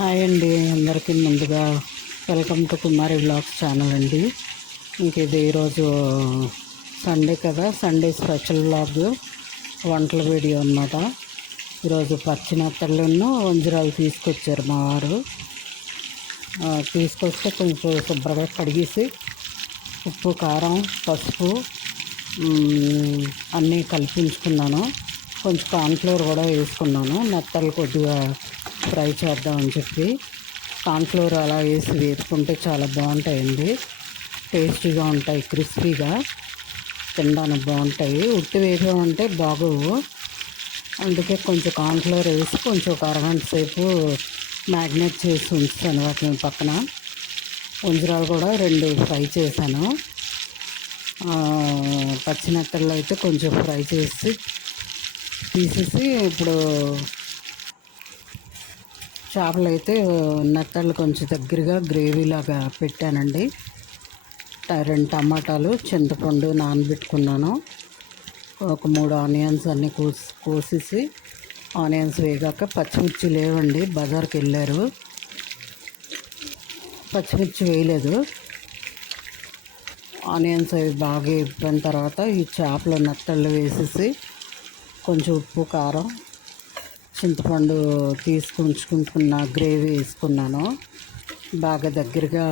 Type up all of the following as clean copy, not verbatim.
Hi అండి, అందరికీ ముందుగా welcome to Kumari vlogs channel అండి. ఇంక ఇది ఈరోజు సండే కదా, సండే స్పెషల్ బ్లాగ్ వంటల వీడియో అన్నమాట. ఈరోజు పచ్చినత్తళ్ళను వంజరాలు తీసుకొచ్చారు మా వారు. తీసుకొస్తే కొంచెం శుభ్రంగా కడిగేసి ఉప్పు, కారం, పసుపు అన్నీ కలిపించుకున్నాను. కొంచెం కార్న్ఫ్లోర్ కూడా వేసుకున్నాను, నెత్తలు కొద్దిగా ఫ్రై చేద్దామని చెప్పి. కార్న్ఫ్లోర్ అలా వేసి వేసుకుంటే చాలా బాగుంటాయండి, టేస్టీగా ఉంటాయి, క్రిస్పీగా తినడానికి బాగుంటాయి. ఉట్టి వేసామంటే బాగోవు, అందుకే కొంచెం కార్న్ఫ్లోర్ వేసి కొంచెం ఒక అరగంట సేపు మ్యాగ్నేట్ చేసి ఉంచుతాను వాటిని పక్కన. వంజరాలు కూడా 2 ఫ్రై చేశాను. పచ్చినత్తళ్ళు అయితే కొంచెం ఫ్రై చేసి తీసేసి, ఇప్పుడు చేపలు అయితే నెత్తళ్ళు కొంచెం దగ్గరగా గ్రేవీలాగా పెట్టానండి. 2 టమాటాలు, చింతపండు నానబెట్టుకున్నాను. ఒక 3 ఆనియన్స్ అన్నీ కోసేసి, ఆనియన్స్ వేగాక పచ్చిమిర్చి లేవండి, బజార్కి వెళ్ళారు, పచ్చిమిర్చి వేయలేదు. ఆనియన్స్ అవి బాగా ఇప్పిన తర్వాత ఈ చేపలు నెత్తళ్ళు వేసేసి కొంచెం ఉప్పు, కారం, చింతపండు ఉంచుకుంటున్న గ్రేవీ వేసుకున్నాను. బాగా దగ్గరగా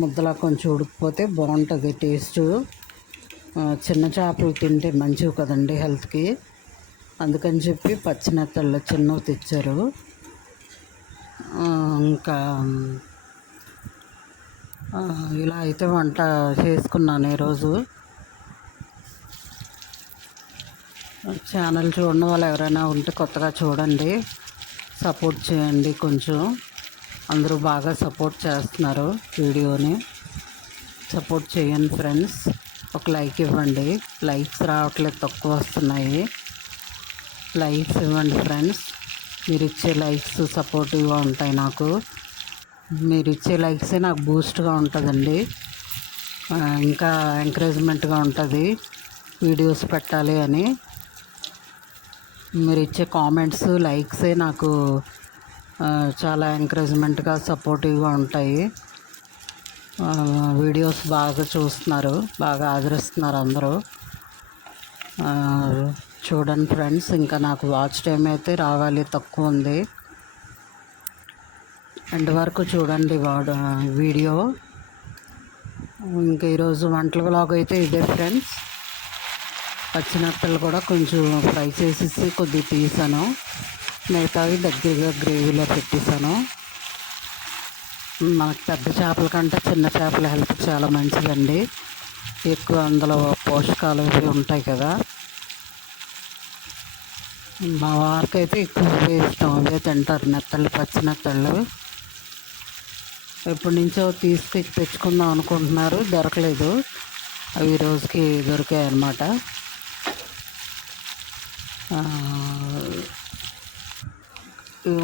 ముద్దలా కొంచెం ఉడికిపోతే బాగుంటుంది టేస్ట్. చిన్న చేపలు తింటే మంచివి కదండి హెల్త్కి, అందుకని చెప్పి పచ్చినత్తళ్ళు చిన్నవి తెచ్చారు. ఇంకా ఇలా అయితే వంట చేసుకున్నాను ఈరోజు. ఛానల్ చూడని వాళ్ళు ఎవరైనా ఉంటే కొత్తగా చూడండి, సపోర్ట్ చేయండి. కొంచెం అందరూ బాగా సపోర్ట్ చేస్తున్నారు, వీడియోని సపోర్ట్ చేయండి ఫ్రెండ్స్. ఒక లైక్ ఇవ్వండి, లైక్స్ రావట్లేదు, తక్కువ వస్తున్నాయి. లైక్స్ ఇవ్వండి ఫ్రెండ్స్, మీరు ఇచ్చే లైక్స్ సపోర్టివ్గా ఉంటాయి నాకు. మీరు ఇచ్చే లైక్సే నాకు బూస్ట్గా ఉంటుందండి, ఇంకా ఎంకరేజ్మెంట్గా ఉంటుంది వీడియోస్ పెట్టాలి అని. మీరు ఇచ్చే కామెంట్స్, లైక్సే నాకు చాలా ఎంకరేజ్మెంట్గా, సపోర్టివ్గా ఉంటాయి. వీడియోస్ బాగా చూస్తున్నారు, బాగా ఆదరిస్తున్నారు అందరూ. చూడండి ఫ్రెండ్స్, ఇంకా నాకు వాచ్ టైం అయితే రావాలి, తక్కువ ఉంది. ఎండ్ వరకు చూడండి వీడియో. ఇంకా ఈరోజు వంటల వ్లాగ్ అయితే ఇదే ఫ్రెండ్స్. పచ్చినత్తలు కూడా కొంచెం ఫ్రై చేసేసి కొద్దిగా తీసాను, మిగతావి దగ్గరగా గ్రేవీలో పెట్టేశాను. మనకు పెద్ద చేపల కంటే చిన్న చేపల హెల్త్ చాలా మంచిదండి, ఎక్కువ అందులో పోషకాలు ఇవి ఉంటాయి కదా. మా వారికి అయితే ఎక్కువ ఇష్టం, అవే తింటారు, నెత్తళ్ళు, పచ్చినత్తళ్ళు. ఎప్పటి నుంచో తెచ్చుకుందాం అనుకుంటున్నారు, దొరకలేదు, అవి ఈ రోజుకి దొరికాయి అన్నమాట.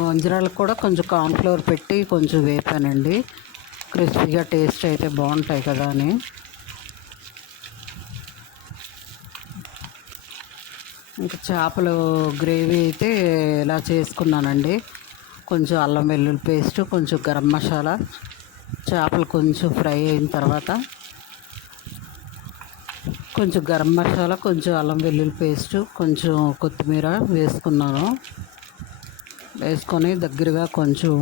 వంజరాలకు కూడా కొంచెం కార్న్ఫ్లోర్ పెట్టి కొంచెం వేపానండి, క్రిస్పీగా టేస్ట్ అయితే బాగుంటాయి కదా అని. ఇంకా చేపలు గ్రేవీ అయితే ఇలా చేసుకున్నానండి. కొంచెం అల్లం వెల్లుల్లి పేస్ట్, కొంచెం గరం మసాలా, చేపలు కొంచెం ఫ్రై అయిన తర్వాత కొంచెం గరం మసాలా, కొంచెం అల్లం వెల్లుల్లి పేస్ట్, కొంచెం కొత్తిమీర వేసుకున్నాను. వేసుకొని దగ్గరగా కొంచెం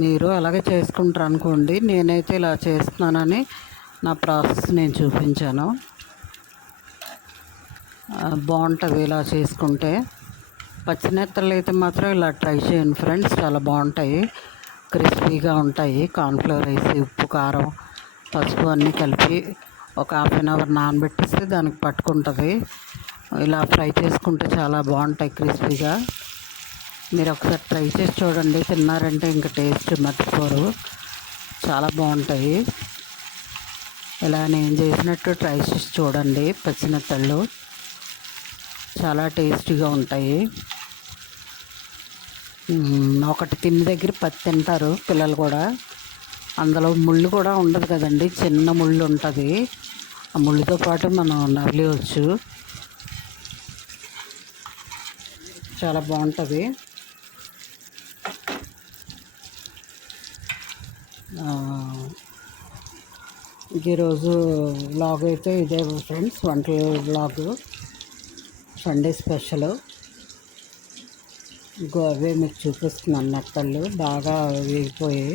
మీరు అలాగే చేసుకుంటారు అనుకోండి, నేనైతే ఇలా చేస్తున్నానని నా ప్రాసెస్ నేను చూపించాను. బాగుంటుంది ఇలా చేసుకుంటే. పచ్చినెత్తలు అయితే మాత్రం ఇలా ట్రై చేయండి ఫ్రెండ్స్, చాలా బాగుంటాయి, క్రిస్పీగా ఉంటాయి. కార్న్ఫ్లోర్ వేసి ఉప్పు, కారం, పసుపు అన్నీ కలిపి ఒక 1/2 అవర్ నానబెట్టిస్తే దానికి పట్టుకుంటుంది. ఇలా ఫ్రై చేసుకుంటే చాలా బాగుంటాయి క్రిస్పీగా. మీరు ఒకసారి ట్రై చేసి చూడండి, తిన్నారంటే ఇంకా టేస్ట్ మర్చిపోరు, చాలా బాగుంటాయి. ఇలా నేను చేసినట్టు ట్రై చేసి చూడండి. పచ్చినత్తళ్ళు చాలా టేస్టీగా ఉంటాయి. ఒకటి తిన్న దగ్గర 10 తింటారు పిల్లలు కూడా. అందులో ముళ్ళు కూడా ఉండదు కదండి, చిన్న ముళ్ళు ఉంటుంది, ఆ ముళ్ళుతో పాటు మనం నవలేయచ్చు, చాలా బాగుంటుంది. ఈరోజు వ్లాగ్ అయితే ఇదే ఫ్రెండ్స్, వంటల వ్లాగ్, సండే స్పెషల్. అవే మీకు చూపిస్తున్నాను. నెత్తళ్ళు బాగా వేగిపోయి,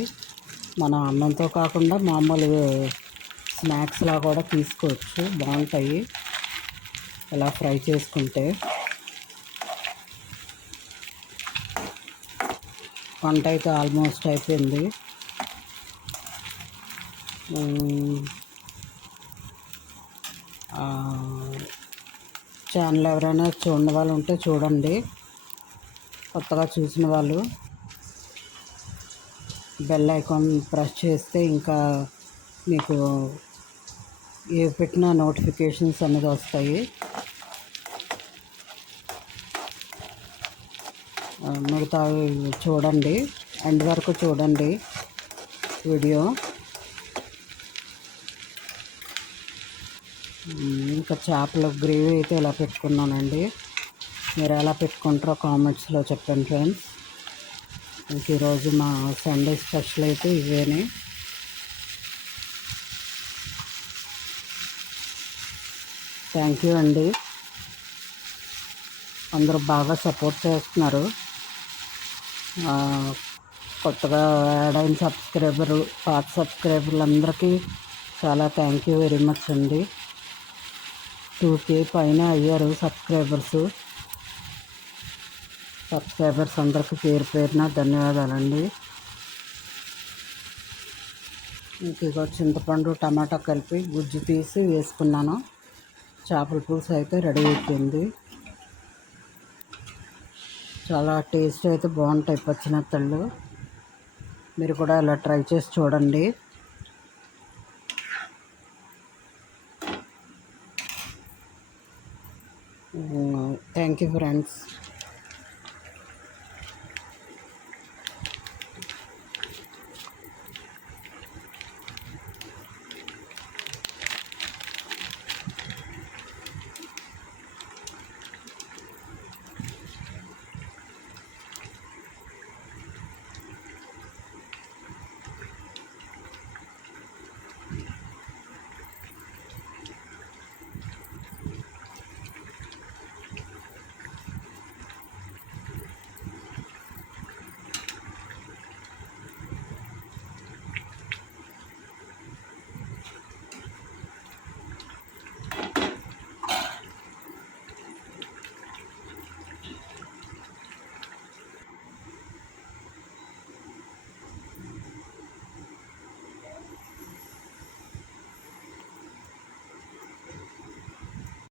మనం అన్నంతో కాకుండా మామూలు స్నాక్స్లా కూడా తీసుకోవచ్చు, బాగుంటాయి ఇలా ఫ్రై చేసుకుంటే. వంట అయితే ఆల్మోస్ట్ అయిపోయింది. ఛానల్ ఎవరైనా చూడని వాళ్ళు ఉంటే చూడండి. కొత్తగా చూసిన వాళ్ళు బెల్ ఐకాన్ ప్రెస్ చేస్తే ఇంకా మీకు ఏ పెట్టిన నోటిఫికేషన్స్ అనేది వస్తాయి. మిగతా చూడండి, ఎండ్ వరకు చూడండి వీడియో. ఇంకా చేపల గ్రేవీ అయితే ఇలా పెట్టుకున్నానండి. మీరు ఎలా పెట్టుకుంటారో కామెంట్స్లో చెప్పండి ఫ్రెండ్స్. ఇంక ఈరోజు మా సండే స్పెషల్ అయితే ఇవేనే. థ్యాంక్ యూ అండి, అందరూ బాగా సపోర్ట్ చేస్తున్నారు. కొత్తగా యాడ్ అయిన సబ్స్క్రైబరు, పాత సబ్స్క్రైబర్లందరికీ చాలా థ్యాంక్ యూ వెరీ మచ్ అండి. 2K పైన అయ్యారు సబ్స్క్రైబర్స్ అందరికీ పేరు పేరున ధన్యవాదాలండి. ఇంక చింతపండు టమాటా కలిపి గుజ్జు తీసి వేసుకున్నాను. చేపల పులుసు అయితే రెడీ అయిపోయింది. చాలా టేస్ట్ అయితే బాగుంటాయి పచ్చినత్తళ్ళు. మీరు కూడా ఇలా ట్రై చేసి చూడండి. Thank you friends.